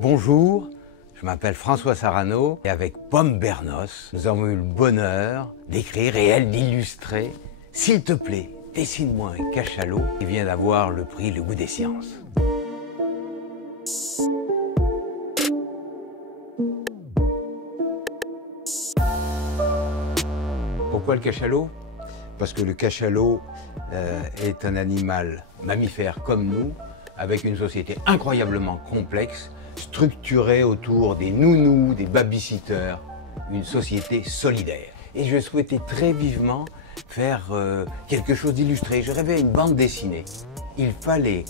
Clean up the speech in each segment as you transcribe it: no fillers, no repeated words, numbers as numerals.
Bonjour, je m'appelle François Sarano et avec Pomme Bernos, nous avons eu le bonheur d'écrire et elle d'illustrer « S'il te plaît, dessine-moi un cachalot » qui vient d'avoir le prix Le Goût des Sciences. Pourquoi le cachalot? Parce que le cachalot est un animal mammifère comme nous, avec une société incroyablement complexe, structurée autour des nounous, des babysitters, une société solidaire. Et je souhaitais très vivement faire quelque chose d'illustré. Je rêvais une bande dessinée. Il fallait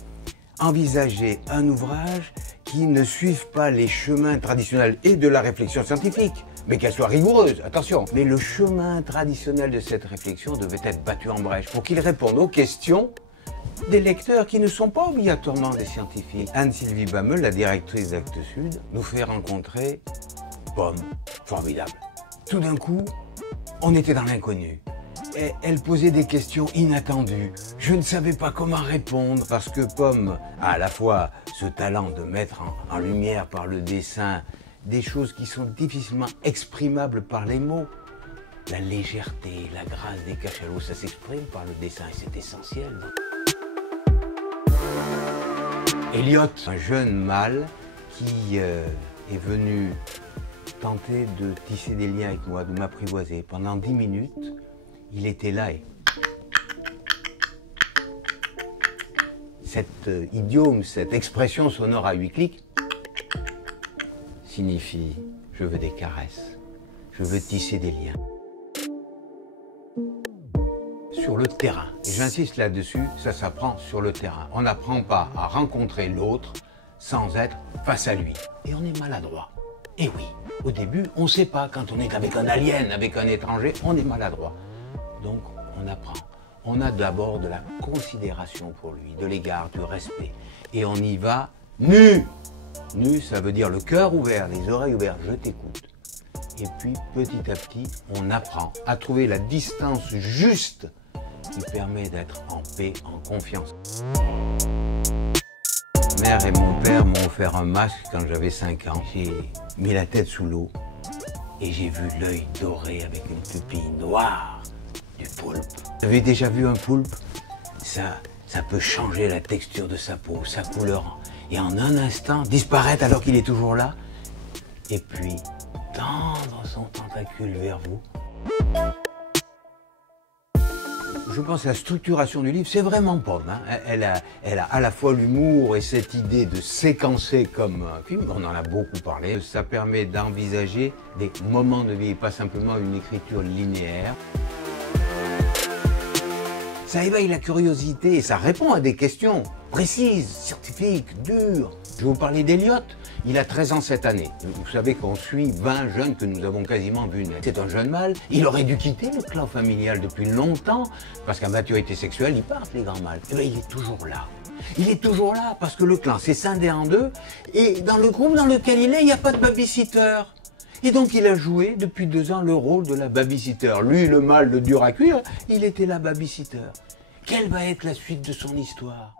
envisager un ouvrage qui ne suive pas les chemins traditionnels et de la réflexion scientifique, mais qu'elle soit rigoureuse, attention. Mais le chemin traditionnel de cette réflexion devait être battu en brèche pour qu'il réponde aux questions des lecteurs qui ne sont pas obligatoirement des scientifiques. Anne-Sylvie Bameul, la directrice d'Actes Sud, nous fait rencontrer Pomme, formidable. Tout d'un coup, on était dans l'inconnu. Et elle posait des questions inattendues. Je ne savais pas comment répondre parce que Pomme a à la fois ce talent de mettre en lumière par le dessin des choses qui sont difficilement exprimables par les mots. La légèreté, la grâce des cachalots, ça s'exprime par le dessin et c'est essentiel. Elliot, un jeune mâle qui est venu tenter de tisser des liens avec moi, de m'apprivoiser. Pendant 10 minutes, il était là et cet idiome, cette expression sonore à 8 clics signifie je veux des caresses, je veux tisser des liens. Sur le terrain, et j'insiste là-dessus, ça s'apprend sur le terrain. On n'apprend pas à rencontrer l'autre sans être face à lui. Et on est maladroit. Et oui, au début, on ne sait pas. Quand on est avec un alien, avec un étranger, on est maladroit. Donc, on apprend. On a d'abord de la considération pour lui, de l'égard, du respect. Et on y va nu. Nu, ça veut dire le cœur ouvert, les oreilles ouvertes, je t'écoute. Et puis, petit à petit, on apprend à trouver la distance juste qui permet d'être en paix, en confiance. Ma mère et mon père m'ont offert un masque quand j'avais 5 ans. J'ai mis la tête sous l'eau et j'ai vu l'œil doré avec une pupille noire du poulpe. Vous avez déjà vu un poulpe? Ça peut changer la texture de sa peau, sa couleur, et en un instant disparaître alors qu'il est toujours là, et puis tendre son tentacule vers vous. Je pense que la structuration du livre, c'est vraiment Pomme. Hein. Elle a à la fois l'humour et cette idée de séquencer comme un film, on en a beaucoup parlé. Ça permet d'envisager des moments de vie, pas simplement une écriture linéaire. Ça éveille la curiosité et ça répond à des questions précises, scientifiques, dures. Je vais vous parler d'Elliot. Il a 13 ans cette année. Vous savez qu'on suit 20 jeunes que nous avons quasiment vus naître. C'est un jeune mâle. Il aurait dû quitter le clan familial depuis longtemps parce qu'à maturité sexuelle, ils partent, les grands mâles. Et bien, il est toujours là. Il est toujours là parce que le clan s'est scindé en deux et dans le groupe dans lequel il est, il n'y a pas de babysitter. Et donc il a joué depuis 2 ans le rôle de la babysitter. Lui, le mâle de dur à cuire, il était la babysitter. Quelle va être la suite de son histoire?